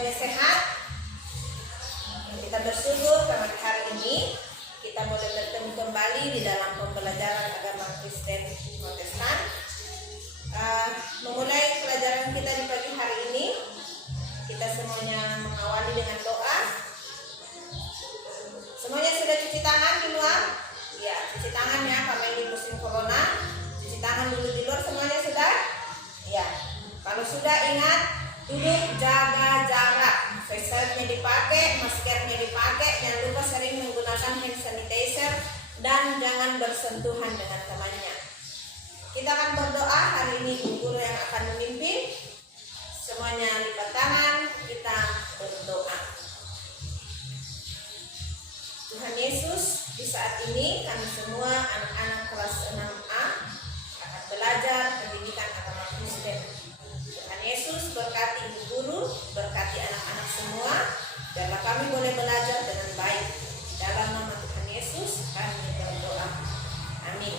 semuanya sehat. Kita bersyukur karena hari ini kita boleh bertemu kembali di dalam pembelajaran agama Kristen Protestan. Memulai pelajaran kita di pagi hari ini, kita semuanya mengawali dengan doa. Semuanya sudah cuci tangan di luar? Ya, cuci tangan ya, karena ini musim corona. Cuci tangan dulu di luar, semuanya sudah? Ya, kalau sudah ingat, duduk jaga jarak. Face-nya dipakai, maskernya dipakai, jangan lupa sering menggunakan hand sanitizer dan jangan bersentuhan dengan temannya. Kita akan berdoa hari ini, guru yang akan memimpin. Semuanya lipat tangan, kita berdoa. Tuhan Yesus, di saat ini kami semua anak-anak kelas 6A akan belajar pendidikan agama Kristen. Tuhan Yesus berkati ibu guru, berkati anak-anak semua, biarlah kami boleh belajar dengan baik. Dalam nama Tuhan Yesus kami berdoa. Amin.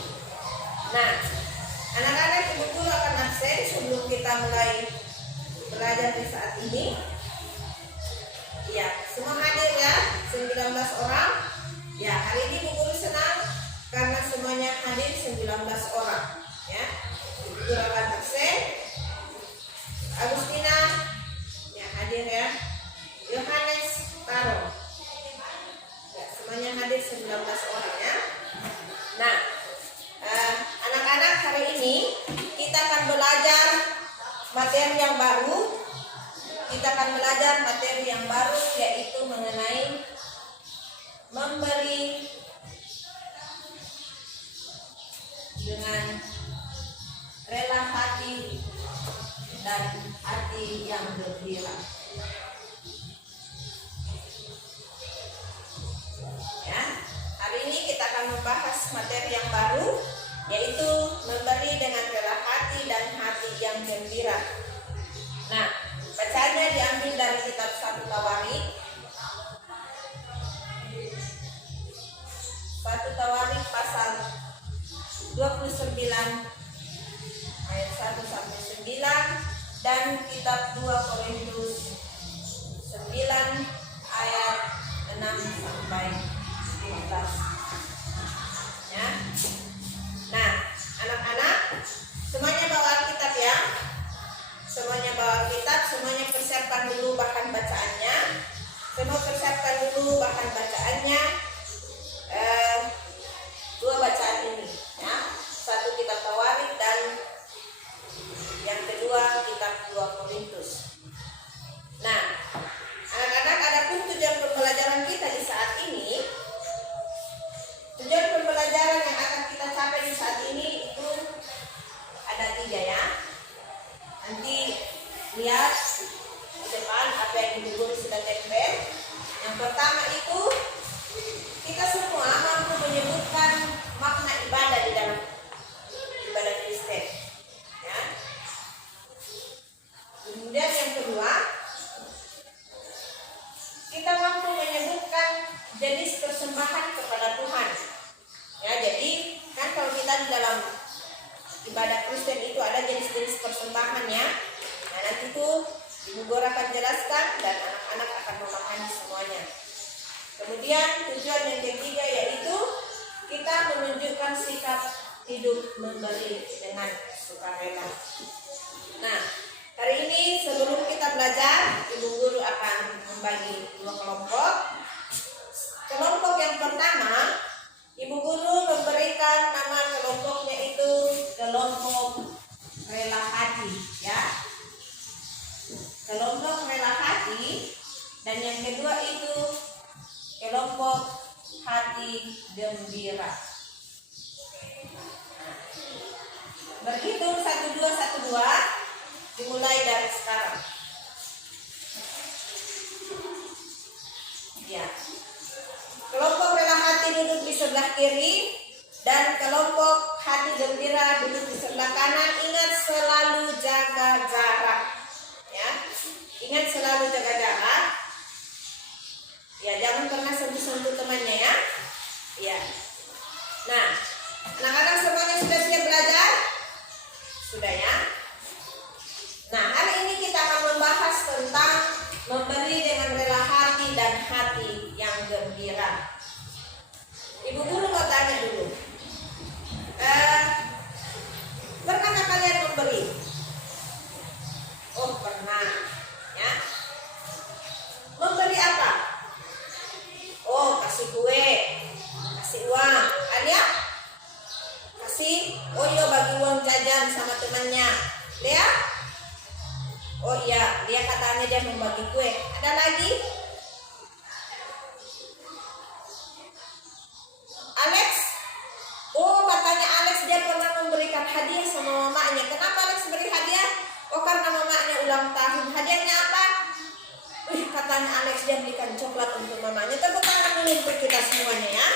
Nah, anak-anak ibu guru akan absen sebelum kita mulai belajar di saat ini. Ya, semua hadir ya, 19 orang. Ya, hari ini ibu guru senang karena semuanya hadir 19 orang. Ya, ibu guru akan absen. Agustina, ya hadir ya. Yohanes, Taro. Ya, semuanya hadir 19 orang ya. Nah, anak-anak hari ini kita akan belajar materi yang baru. Kita akan belajar materi yang baru, yaitu mengenai memberi dengan rela hati dan hati yang gembira. Ya, hari ini kita akan membahas materi yang baru, yaitu memberi dengan rela hati dan hati yang gembira. Nah, bacaannya diambil dari kitab 1 Tawarik. 1 Tawarik pasal 29 ayat 1 sampai 9 dan kitab 2 Korintus 9 ayat 6 sampai 15. Ya. Nah, anak-anak semuanya bawa Alkitab ya. Semuanya bawa Alkitab, semuanya persiapkan dulu bahan bacaannya. Semua persiapkan dulu bahan bacaannya. Dua bacaan ini ya. Satu kitab Tawarik dan yang kedua kitab 2 Korintus. Nah, anak-anak, adapun tujuan pembelajaran kita di saat ini, tujuan pembelajaran yang akan kita capai di saat ini itu ada 3 ya. Nanti lihat di depan apa yang ibu guru sudah tempel. Yang pertama itu kita semua mampu menyebutkan makna ibadah di dalam ibadah Kristen. Ya. Kemudian yang kedua, kita mampu menyebutkan jenis persembahan kepada Tuhan. Ya, jadi kan kalau kita di dalam ibadah Kristen itu ada jenis-jenis persembahan ya. Nah, nanti tuh ibu guru akan jelaskan dan anak-anak akan memahami semuanya. Kemudian tujuan yang ketiga yaitu kita menunjukkan sikap hidup memberi dengan sukarela. Nah, hari ini sebelum kita belajar, ibu guru akan membagi 2 kelompok. Kelompok yang pertama, ibu guru memberikan nama kelompoknya itu kelompok rela hati ya. Kelompok rela hati. Dan yang kedua itu kelompok hati gembira. Berhitung 1, 2, 1, 2. Dimulai dari sekarang. Ya. Kelompok rela hati duduk di sebelah kiri dan kelompok hati gembira duduk di sebelah kanan. Ingat selalu jaga jarak. Ya. Ingat selalu jaga jarak. Ya, jangan pernah sentuh-sentuh temannya ya. Ya. Nah, anak-anak semuanya sudah siap belajar? Sudah ya? Nah, hari ini kita akan membahas tentang memberi dengan rela hati dan hati yang gembira. Ibu guru mau tanya dulu, pernahkah kalian memberi? Oh pernah, ya. Memberi apa? Oh kasih kue, kasih uang, Alia? Kasih, oh iya bagi uang jajan sama temannya. Lea? Oh iya, dia katanya dia membagi kue. Ada lagi? Alex? Oh katanya Alex dia pernah memberikan hadiah sama mamanya. Kenapa Alex beri hadiah? Oh karena mamanya ulang tahun. Hadiahnya apa? Katanya Alex dia belikan coklat untuk mamanya. Tepuk tangan dulu untuk kita semuanya ya.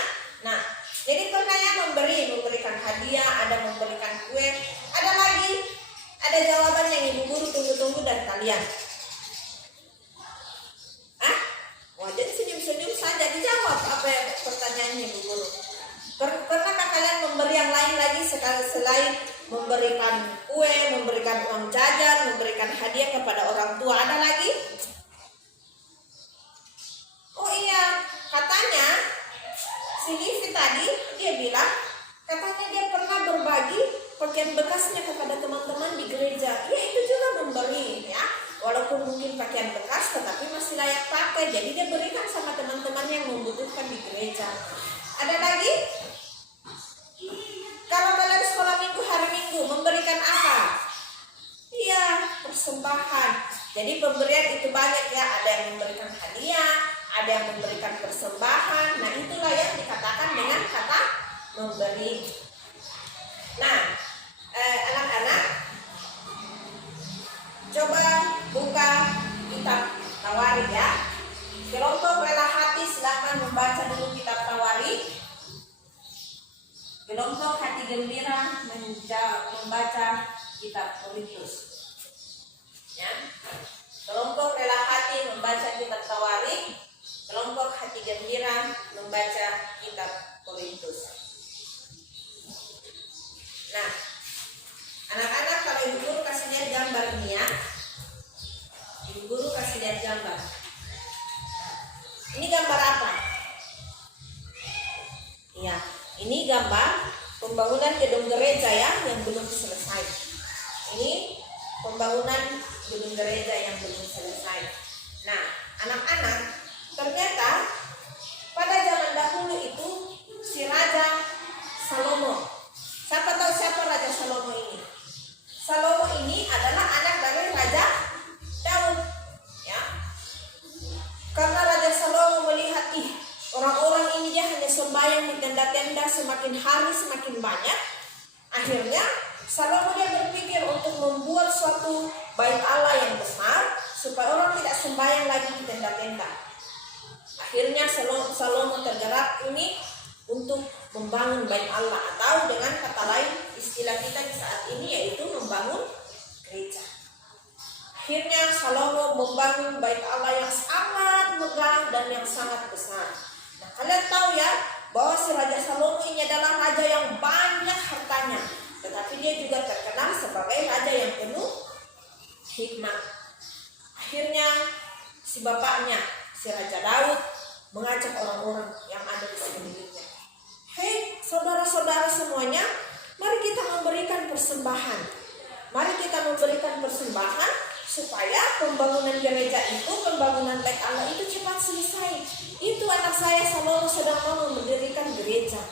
Nah, jadi pernah ya memberikan hadiah, ada memberikan kue. Ada lagi? Ada jawaban yang ibu guru tunggu-tunggu dari kalian. Hah? Wah jadi senyum-senyum saja dijawab apa yang pertanyaannya ibu guru. Pernahkah kalian memberi yang lain lagi selain memberikan kue, memberikan uang jajan, memberikan hadiah kepada orang tua? Ada lagi? Oh iya, katanya si Livi tadi dia bilang katanya dia pernah berbagi pakaian bekasnya kepada teman-teman di gereja. Ya itu juga memberi ya. Walaupun mungkin pakaian bekas tetapi masih layak pakai. Jadi dia berikan sama teman-teman yang membutuhkan di gereja. Ada lagi? Kalau kalian sekolah minggu hari Minggu memberikan apa? Iya, persembahan. Jadi pemberian itu banyak ya. Ada yang memberikan hadiah, ada yang memberikan persembahan. Nah itulah yang dikatakan dengan kata memberi. Nah anak-anak coba buka kitab Tawari ya. Kelompok rela hati silakan membaca dulu kitab Tawari. Kelompok hati gembira membaca kitab Korintus ya. Kelompok rela hati membaca kitab Tawari. Kelompok hati gembira membaca kitab Korintus. Nah, anak-anak kalau ibu guru kasih lihat gambar ini ya. Ibu guru kasih lihat gambar. Ini gambar apa? Iya, ini gambar pembangunan gedung gereja ya yang belum selesai. Ini pembangunan gedung gereja yang belum selesai. Nah, anak-anak, ternyata pada zaman dahulu itu si Raja Salomo. Siapa tahu siapa Raja Salomo ini? Salomo ini adalah anak dari Raja Daud ya. Karena Raja Salomo melihat orang-orang ini dia hanya sembahyang di tenda-tenda, semakin hari semakin banyak. Akhirnya Salomo dia berpikir untuk membuat suatu bait Allah yang besar supaya orang tidak sembahyang lagi di tenda-tenda. Akhirnya Salomo tergerak ini untuk membangun bait Allah, atau dengan kata lain istilah kita di saat ini yaitu membangun gereja. Akhirnya Salomo membangun bait Allah yang sangat megah dan yang sangat besar. Nah, kalian tahu ya bahwa si Raja Salomo ini adalah raja yang banyak hartanya, tetapi dia juga terkenal sebagai raja yang penuh hikmah. Akhirnya si bapaknya, si Raja Daud, mengajak orang-orang yang ada di sekelilingnya. Hei saudara-saudara semuanya, mari kita memberikan persembahan. Mari kita memberikan persembahan supaya pembangunan gereja itu, pembangunan bait Allah itu cepat selesai. Itu anak saya Salomo sedang mau mendirikan gereja.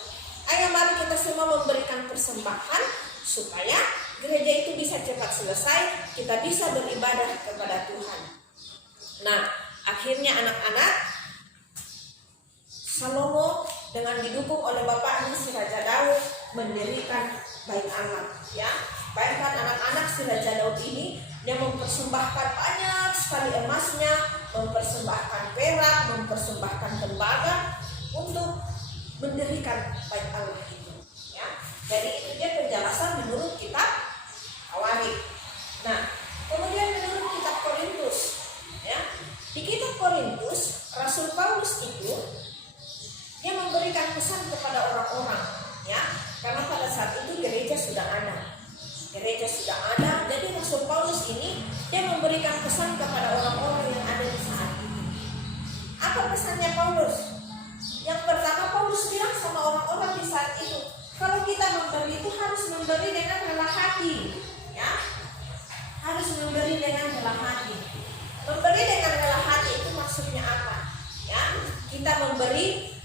Ayo mari kita semua memberikan persembahan supaya gereja itu bisa cepat selesai, kita bisa beribadah kepada Tuhan. Nah, akhirnya anak-anak, Salomo dengan didukung oleh bapaknya si Raja Daud mendirikan bait Allah ya. Bayangkan anak-anak si Raja Daud ini dia mempersembahkan banyak sekali emasnya, mempersembahkan perak, mempersembahkan tembaga untuk mendirikan bait Allah itu ya. Jadi itu dia penjelasan menurut kitab Tawari. Nah, kemudian menurut kitab Korintus ya. Di kitab Korintus Rasul Paulus itu dia memberikan pesan kepada orang-orang ya, karena pada saat itu gereja sudah ada. Gereja sudah ada, jadi Rasul Paulus ini dia memberikan pesan kepada orang-orang yang ada ada di saat itu. Apa pesannya Paulus? Yang pertama Paulus bilang sama orang-orang di saat itu, kalau kita memberi itu harus memberi dengan rela hati, ya, harus memberi dengan rela hati. Memberi dengan rela hati itu maksudnya apa? Ya, kita memberi,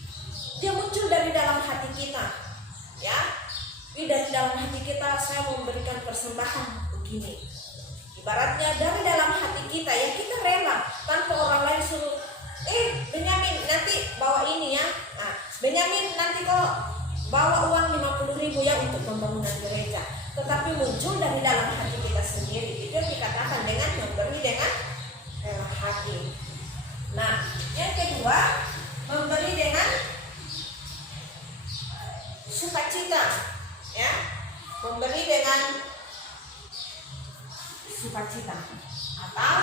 dia muncul dari dalam hati kita, ya. Dari dalam hati kita, saya memberikan persembahan begini. Ibaratnya dari dalam hati kita, ya, kita rela tanpa orang lain suruh, Benyamin nanti bawa ini ya. Nah, Benyamin nanti kok bawa uang 50.000 ya untuk pembangunan gereja. Tetapi muncul dari dalam hati kita sendiri. Itu yang dikatakan dengan memberi dengan rela hati. Nah, yang kedua, memberi dengan sukacita, ya, memberi dengan sukacita atau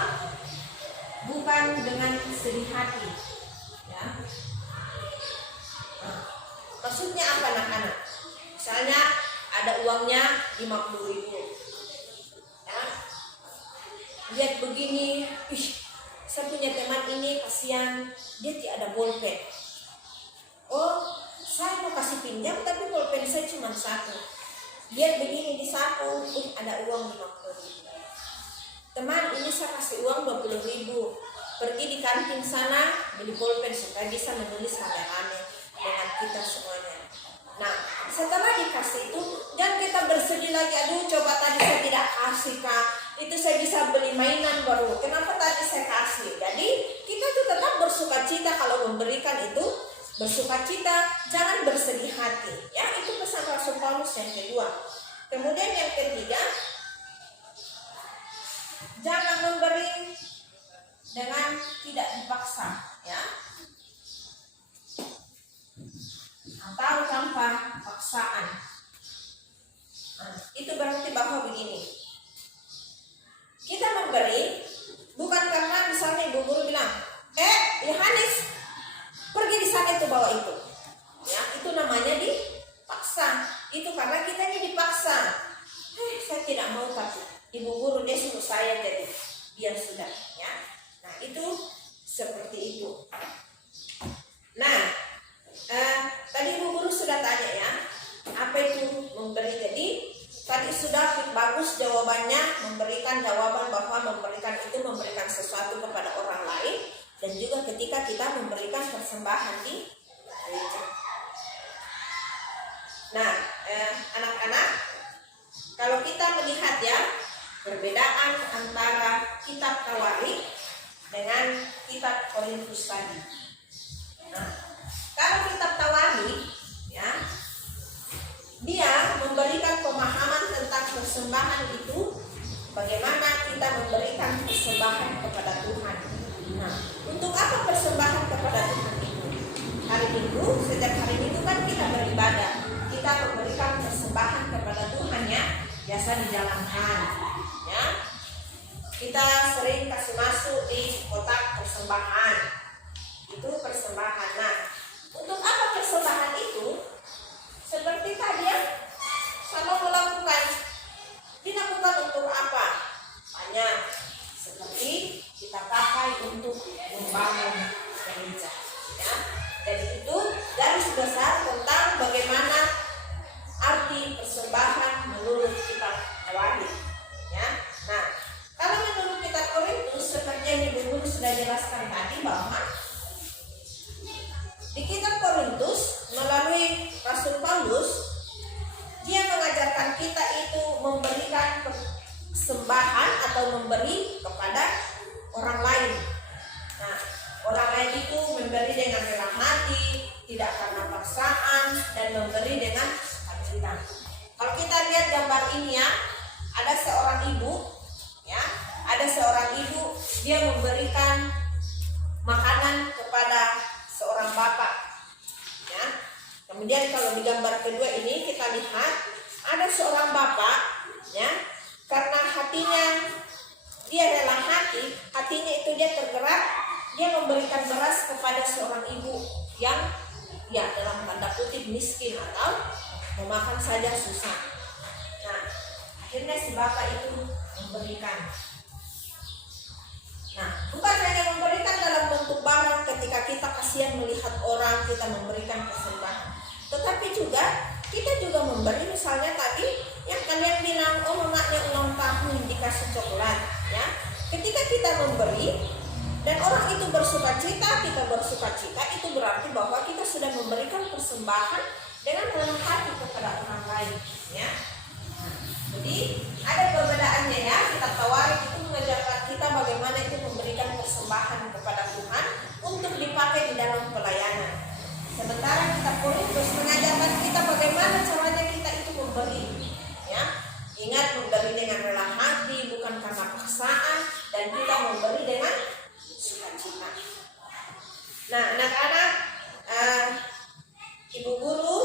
bukan dengan sedih hati, ya. Nah, maksudnya apa anak-anak? Misalnya ada uangnya 50.000, ya. Lihat begini, saya punya teman ini kasihan, dia tidak ada bolpen. Oh, saya mau kasih pinjam tapi bolpen saya cuma satu. Lihat begini di saku, ada uang 50.000. Teman, ini saya kasih uang 20.000. Pergi di kantin sana beli bolpen supaya bisa menulis rame-rame dengan kita semuanya. Nah, setelah dikasih itu, jangan kita bersedih lagi. Aduh, coba tadi saya tidak kasih kak. Itu saya bisa beli mainan baru. Kenapa tadi saya kasih? Jadi kita tuh tetap bersukacita kalau memberikan itu. Bersukacita, jangan bersedih hati. Ya, itu pesan Rasul Paulus yang kedua. Kemudian yang ketiga, jangan memberi dengan tidak dipaksa, ya, atau tanpa paksaan. Nah, itu berarti bahwa begini, kita memberi bukan karena misalnya ibu guru bilang, Yohanes pergi di sana itu bawa itu, ya, itu namanya dipaksa. Itu karena kita ini dipaksa. Saya tidak mau tapi ibu guru dia suruh saya jadi biar sudah, ya. Nah, itu seperti itu. Nah, tadi ibu guru sudah tanya ya, apa itu memberi. Jadi tadi sudah bagus jawabannya, memberikan jawaban bahwa memberikan itu memberikan sesuatu kepada orang lain, dan juga ketika kita memberikan persembahan di gereja. Nah, anak-anak, kalau kita melihat ya perbedaan antara kitab Tawarikh dengan kitab Korintus tadi. Nah, kalau kitab Tawarikh, ya, dia memberikan pemahaman tentang persembahan itu, bagaimana kita memberikan persembahan kepada Tuhan. Nah, untuk apa persembahan kepada Tuhan itu? Hari Minggu, setiap hari Minggu kan kita beribadah, kita memberikan persembahan kepada Tuhan, ya, biasa dijalankan, ya. Kita sering kasih masuk di kotak persembahan, itu persembahan. Nah, untuk apa persembahan itu? Seperti tadi ya, sama melakukan, dilakukan untuk apa? Banyak, seperti kita pakai untuk membangun gereja, ya. Jadi itu garis besar tentang bagaimana arti persembahan menurut kitab Tawarikh, ya. Nah, kalau menurut kitab Korintus, seperti yang ibu guru sudah jelaskan tadi, bahwa di kitab Korintus melalui Rasul Paulus, dia mengajarkan kita itu memberikan persembahan atau memberi kepada orang lain. Nah, orang lain itu memberi dengan rela hati, tidak karena paksaan, dan memberi dengan sukacita. Kalau kita lihat gambar ini ya, ada seorang ibu, ya, ada seorang ibu, dia memberikan makanan kepada seorang bapak, ya. Kemudian kalau di gambar kedua ini kita lihat ada seorang bapak, ya, karena hatinya dia rela hati, hatinya itu dia tergerak, dia memberikan beras kepada seorang ibu yang, ya, dalam tanda kutip miskin atau memakan saja susah. Nah, akhirnya si bapak itu memberikan. Nah, bukan hanya memberikan kita memberikan persembahan. Tetapi juga kita juga memberi, misalnya tadi yang kalian bilang, oh mamanya ulang tahun dikasih coklat, ya. Ketika kita memberi dan orang itu bersuka cita, kita bersuka cita, itu berarti bahwa kita sudah memberikan persembahan dengan rendah hati kepada orang lain, ya. Jadi ada perbedaannya, ya. Kita tawari itu mengajarkan kita bagaimana itu memberikan persembahan kepada Tuhan untuk dipakai di dalam pelayanan. Sementara kita Korintus mengajarkan kita bagaimana caranya kita itu memberi, ya. Ingat, memberi dengan rela hati, bukan karena paksaan, dan kita memberi dengan sukacita. Nah, anak-anak, ibu guru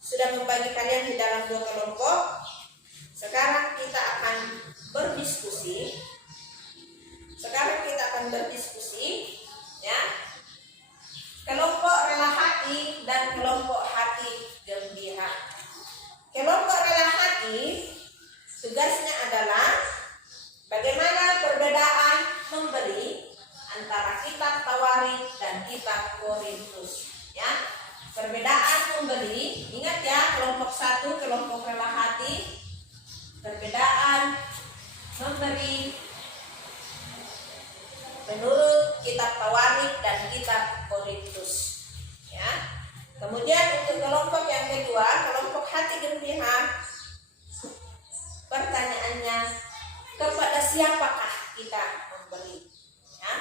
sudah membagi kalian di dalam 2 kelompok. Sekarang kita akan berdiskusi. Ya. Kelompok rela hati dan kelompok hati gembira. Kelompok rela hati tugasnya adalah bagaimana perbedaan memberi antara kitab Tawari dan kitab Korintus, ya. Perbedaan memberi, ingat ya, kelompok 1 kelompok rela hati. Perbedaan memberi menurut kitab Tawari dan kitab Korintus, ya. Kemudian untuk kelompok yang kedua, kelompok hati gembira, pertanyaannya, kepada siapakah kita memberi, ya.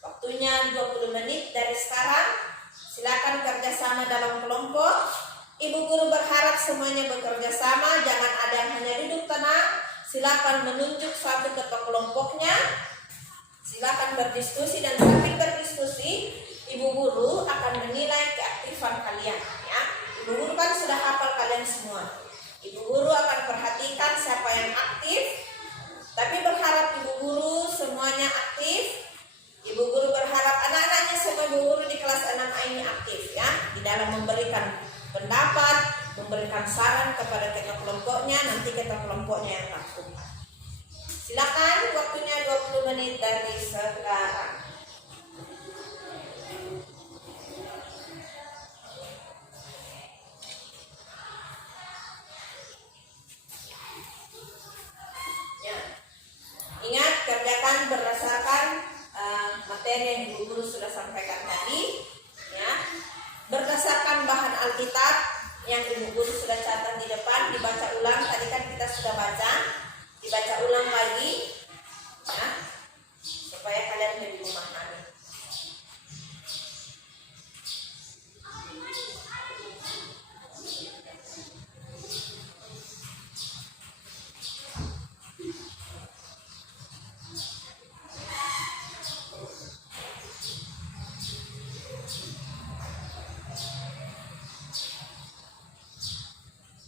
Waktunya 20 menit dari sekarang. Silakan kerjasama dalam kelompok. Ibu guru berharap semuanya bekerja sama, jangan ada yang hanya duduk tenang. Silakan menunjuk satu ketua kelompoknya. Silakan berdiskusi, dan sambil berdiskusi ibu guru akan menilai keaktifan kalian, ya. Ibu guru kan sudah hafal kalian semua. Ibu guru akan perhatikan siapa yang aktif, tapi berharap ibu guru semuanya aktif. Ibu guru berharap anak-anaknya semua ibu guru di kelas 6A ini aktif, ya, di dalam memberikan pendapat, memberikan saran kepada ketua kelompoknya, nanti ketua kelompoknya yang lakukan. Silakan, waktunya 20 menit dari sekarang. Ya. Ingat, kerjakan berdasarkan materi yang ibu guru sudah sampaikan tadi, ya. Berdasarkan bahan Alkitab yang ibu guru sudah catat di depan, dibaca ulang. Tadi kan kita sudah baca, dibaca ulang lagi, ya, supaya kalian lebih memahami.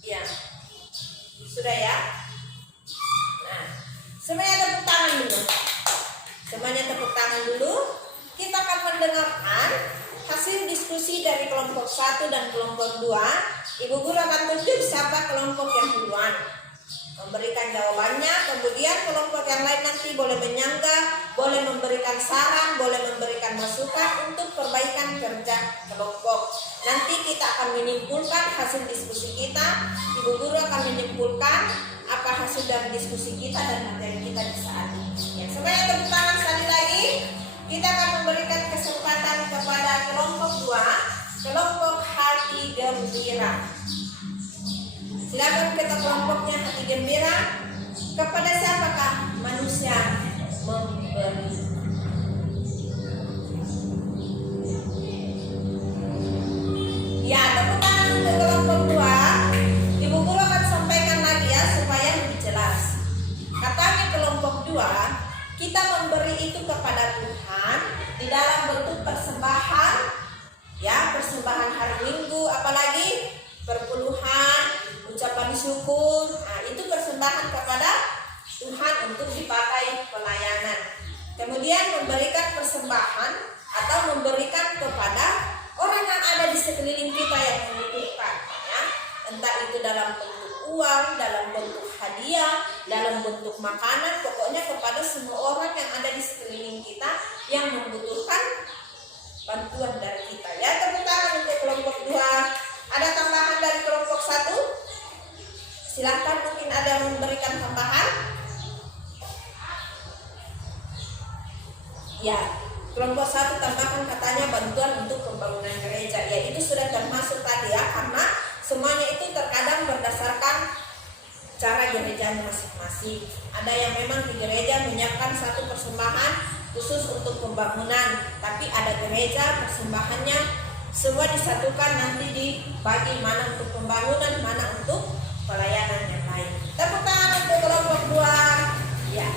Ya, sudah ya. Nah, semuanya tepuk tangan dulu. Semuanya tepuk tangan dulu. Kita akan mendengarkan hasil diskusi dari kelompok 1 dan kelompok 2. Ibu guru akan tunjuk siapa kelompok yang duluan, memberikan jawabannya. Kemudian kelompok yang lain nanti boleh menyanggah, boleh memberikan saran, boleh memberikan masukan untuk perbaikan kerja kelompok. Nanti kita akan menyimpulkan hasil diskusi kita. Ibu guru akan menyimpulkan apa hasil dari diskusi kita dan materi kita di saat ini. Ya, semuanya tepuk tangan sekali lagi. Kita akan memberikan kesempatan kepada kelompok 2, kelompok hati gembira. Silakan ketua kelompoknya hati gembira. Kepada siapakah manusia memberi? Ya, tepuk tangan untuk kelompok 2. Ibu guru akan sampaikan lagi ya supaya lebih jelas. Katanya kelompok 2, kita memberi itu kepada Tuhan di dalam bentuk persembahan, ya, persembahan hari Minggu, apalagi perpuluhan, ucapan syukur. Nah, itu persembahan kepada Tuhan untuk dipakai pelayanan. Kemudian memberikan persembahan atau memberikan kepada orang yang ada di sekeliling kita yang membutuhkan, ya. Entah itu dalam bentuk uang, dalam bentuk hadiah, dalam bentuk makanan, pokoknya kepada semua orang yang ada di sekeliling kita yang membutuhkan bantuan dari kita, ya. Tepuk tangan untuk Ya, kelompok 1 tambahkan katanya bantuan untuk pembangunan gereja. Ya, itu sudah termasuk tadi ya, karena semuanya itu terkadang berdasarkan cara gerejanya masing-masing. Ada yang memang di gereja menyiapkan satu persembahan khusus untuk pembangunan, tapi ada gereja persembahannya semua disatukan, nanti dibagi mana untuk pembangunan, mana untuk pelayanan yang lain. Tepuk tangan untuk kelompok 2. Ya.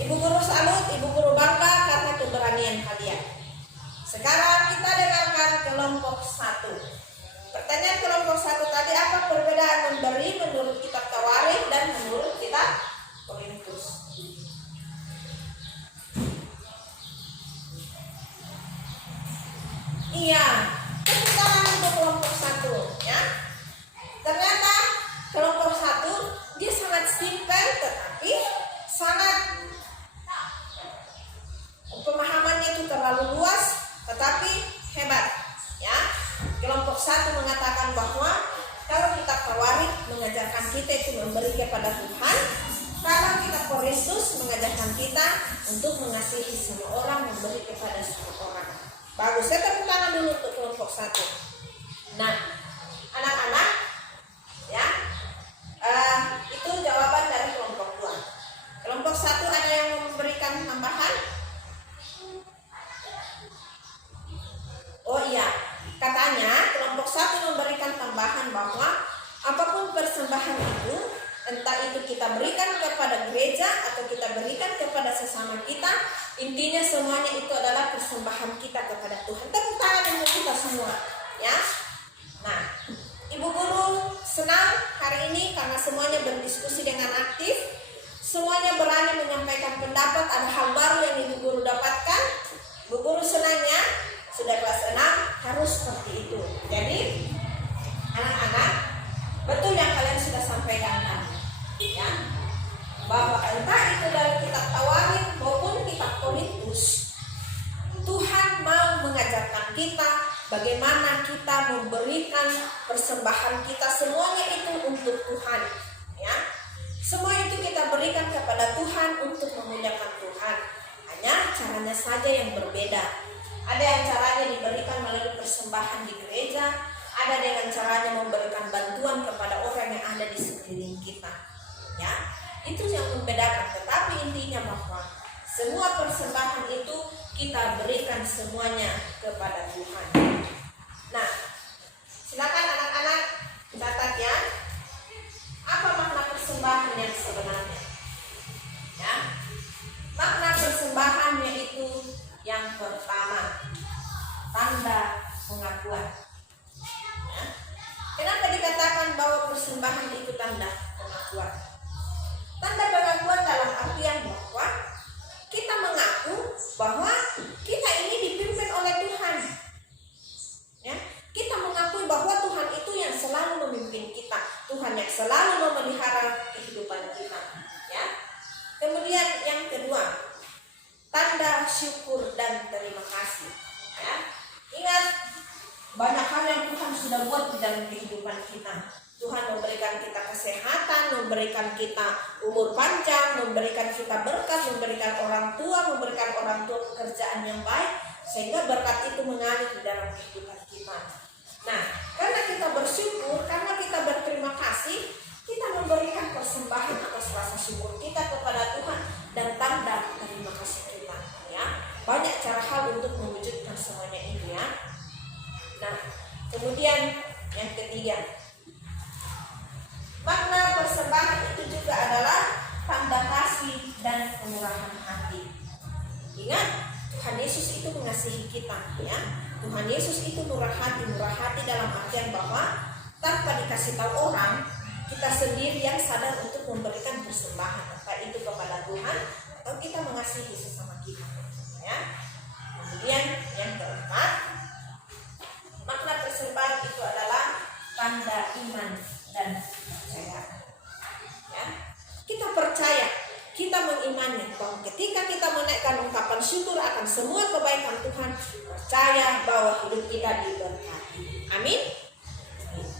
Ibu guru salut, ibu guru bangga karena keberanian kalian. Sekarang kita dengarkan kelompok 1. Pertanyaan kelompok 1 tadi, apa perbedaan memberi menurut kitab Tawarikh dan menurut kitab Korintus? Iya, tepuk tangan untuk kelompok 1 ya. Ternyata kelompok 1 dia sangat simpel tetapi sangat pemahamannya itu terlalu luas tetapi hebat ya. Kelompok 1 mengatakan bahwa kalau kitab Tawarikh mengajarkan kita itu memberi kepada Tuhan, kalau kitab Korintus mengajarkan kita untuk mengasihi semua orang, memberi kepada semua orang. Bagus, saya tepuk tangan dulu untuk kelompok 1. Nah, anak-anak ya, itu jawaban dari kelompok 2. Kelompok 1 ada yang memberikan tambahan? Oh iya, katanya kelompok 1 memberikan tambahan bahwa apapun persembahan itu, entah itu kita berikan kepada gereja atau kita berikan kepada sesama kita, intinya semuanya itu adalah persembahan kita kepada Tuhan. Tepuk tangan untuk kita semua ya. Nah, ibu guru senang hari ini karena semuanya berdiskusi dengan aktif, semuanya berani menyampaikan pendapat, ada hal baru yang ibu guru dapatkan. Ibu guru senangnya sudah kelas 6 harus seperti itu. Jadi anak-anak, betul yang kalian sudah sampaikan tadi ya, bahwa entah itu dari kitab Tawarikh maupun kitab Korintus, Tuhan mau mengajarkan kita bagaimana kita memberikan persembahan kita, semuanya itu untuk Tuhan ya. Semua itu kita berikan kepada Tuhan untuk memuliakan Tuhan. Hanya caranya saja yang berbeda. Ada yang caranya diberikan melalui persembahan di gereja, ada dengan caranya memberikan bantuan kepada orang yang ada di sekeliling kita. Ya, itu yang membedakan. Tetapi intinya bahwa semua persembahan itu kita berikan semuanya kepada Tuhan. Nah, silakan anak-anak catat ya. Apa makna persembahan yang sebenarnya? Ya, makna persembahan yaitu yang pertama, tanda pengakuan. Ya. Kenapa dikatakan bahwa persembahan itu tanda pengakuan? Tanda pengakuan dalam artian bahwa kita mengaku bahwa kita ini dipimpin oleh Tuhan. Ya, kita mengakui bahwa Tuhan itu yang selalu memimpin kita, Tuhan yang selalu memelihara kehidupan kita. Ya. Kemudian yang kedua, tanda syukur dan terima kasih. Ya. Ingat, banyak hal yang Tuhan sudah buat di dalam kehidupan kita. Tuhan memberikan kita kesehatan, memberikan kita umur panjang, memberikan kita berkat, memberikan orang tua pekerjaan yang baik, sehingga berkat itu mengalir di dalam kehidupan kita. Nah, karena kita bersyukur, karena kita berterima kasih, kita memberikan persembahan atas rasa syukur kita kepada Tuhan dan tanda terima kasih kita. Ya, banyak cara hal untuk mewujudkan semuanya ini ya. Nah, kemudian yang ketiga, makna persembahan itu juga adalah tanda kasih dan kemurahan hati. Ingat, Tuhan Yesus itu mengasihi kita ya. Tuhan Yesus itu murah hati dalam artian bahwa tanpa dikasih tahu orang, kita sendiri yang sadar untuk memberikan persembahan, entah itu kepada Tuhan atau kita mengasihi sesama kita. Ya. Kemudian yang keempat, makna persembahan itu adalah tanda iman dan percaya. Ya. Kita percaya, kita mengimani bahwa ketika kita menaikkan ungkapan syukur akan semua kebaikan Tuhan, percaya bahwa hidup kita diberkati. Amin.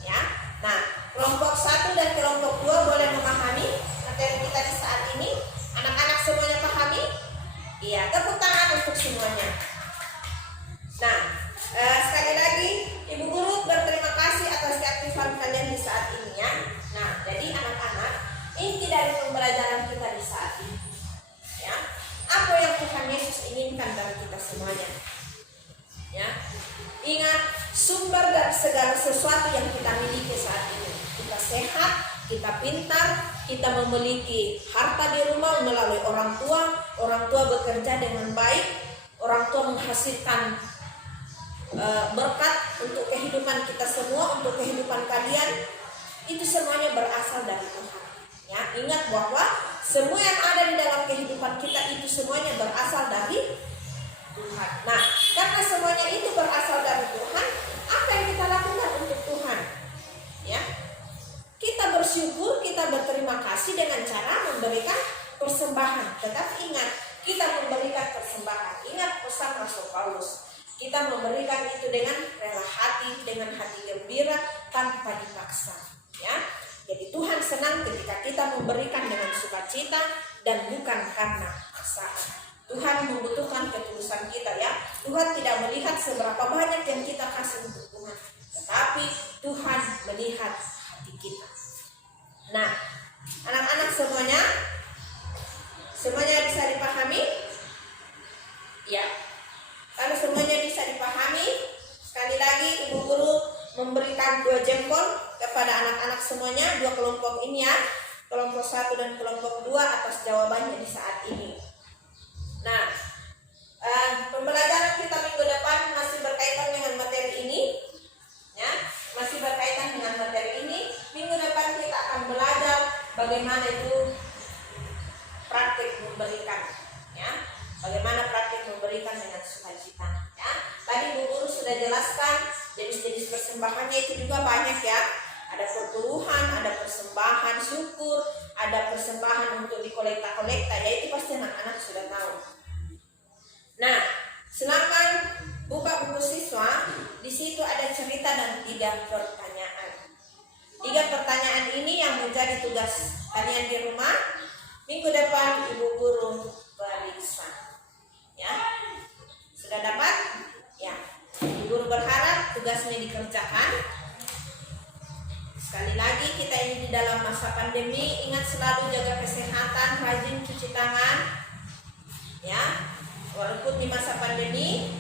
Ya. Nah, kelompok 1 dan kelompok 2 boleh memahami materi kita di saat ini. Anak-anak semuanya pahami? Iya, tepuk tangan untuk semuanya. Nah, sekali lagi Ibu Guru berterima kasih atas keaktifan kalian di saat ini ya. Nah, jadi anak-anak, inti dari pembelajaran kita di saat ini ya, apa yang Tuhan Yesus inginkan dari kita semuanya ya. Ingat, sumber dari segala sesuatu yang kita miliki saat ini, kita sehat, kita pintar, kita memiliki harta di rumah melalui orang tua bekerja dengan baik, orang tua menghasilkan berkat untuk kehidupan kita semua, untuk kehidupan kalian, itu semuanya berasal dari Tuhan ya. Ingat bahwa semua yang ada di dalam kehidupan kita itu semuanya berasal dari Tuhan. Nah, karena semuanya itu berasal dari Tuhan, apa yang kita lakukan untuk Tuhan ya? Kita bersyukur, kita berterima kasih dengan cara memberikan persembahan. Tetapi ingat, kita memberikan persembahan, ingat pesan Rasul Paulus, kita memberikan itu dengan rela hati, dengan hati gembira, tanpa dipaksa ya. Jadi Tuhan senang ketika kita memberikan dengan sukacita dan bukan karena paksaan. Tuhan membutuhkan ketulusan kita ya. Tuhan tidak melihat seberapa banyak yang kita kasih untuk Tuhan, tetapi Tuhan melihat hati kita. Nah, anak-anak semuanya bisa dipahami? Ya. Kalau semuanya bisa dipahami, sekali lagi Ibu Guru memberikan 2 jempol kepada anak-anak semuanya, 2 kelompok ini ya, kelompok 1 dan kelompok 2 atas jawabannya di saat ini. Nah, pembelajaran kita minggu depan masih berkaitan dengan materi ini ya, masih berkaitan dengan materi ini. Minggu depan kita akan belajar bagaimana itu praktik memberikan ya, bagaimana praktik memberikan dengan sukacita ya. Tadi Bu Guru sudah jelaskan jenis-jenis persembahannya itu juga banyak ya. Ada perpuluhan, ada persembahan syukur, ada persembahan untuk dikolekta-kolekta ya, itu pasti anak-anak sudah tahu. Nah, silakan buka buku siswa, di situ ada cerita dan 3 pertanyaan. 3 pertanyaan ini yang menjadi tugas kalian di rumah. Minggu depan Ibu Guru periksa. Ya. Sudah dapat? Ya. Ibu Guru berharap tugasnya dikerjakan. Sekali lagi, kita ini di dalam masa pandemi, ingat selalu jaga kesehatan, rajin cuci tangan. Ya. Walaupun di masa pandemi,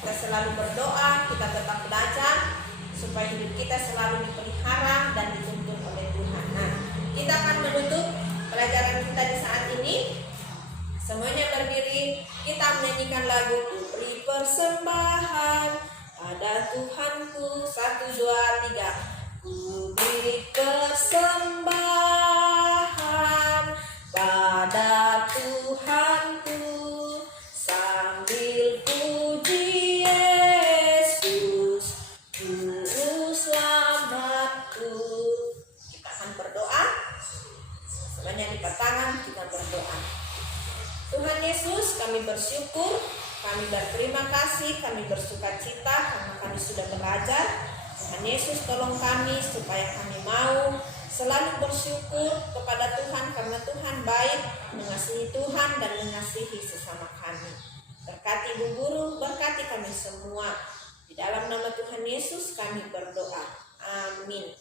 kita selalu berdoa, kita tetap belajar supaya hidup kita selalu dipelihara dan dituntun oleh Tuhan. Nah, kita akan menutup pelajaran kita di saat ini. Semuanya berdiri, kita menyanyikan lagu Beri Persembahan pada Tuhanku. 1, 2, 3. Ku beri persembahan pada Tuhanku sambil puji Yesus, Juru Selamatku. Kita akan berdoa. Semuanya lipat tangan, kita berdoa. Tuhan Yesus, kami bersyukur, kami berterima kasih, kami bersukacita karena kami sudah belajar. Tuhan Yesus, tolong kami supaya kami mau selalu bersyukur kepada Tuhan karena Tuhan baik, mengasihi Tuhan dan mengasihi sesama kami. Berkati Ibu Guru, berkati kami semua. Di dalam nama Tuhan Yesus kami berdoa. Amin.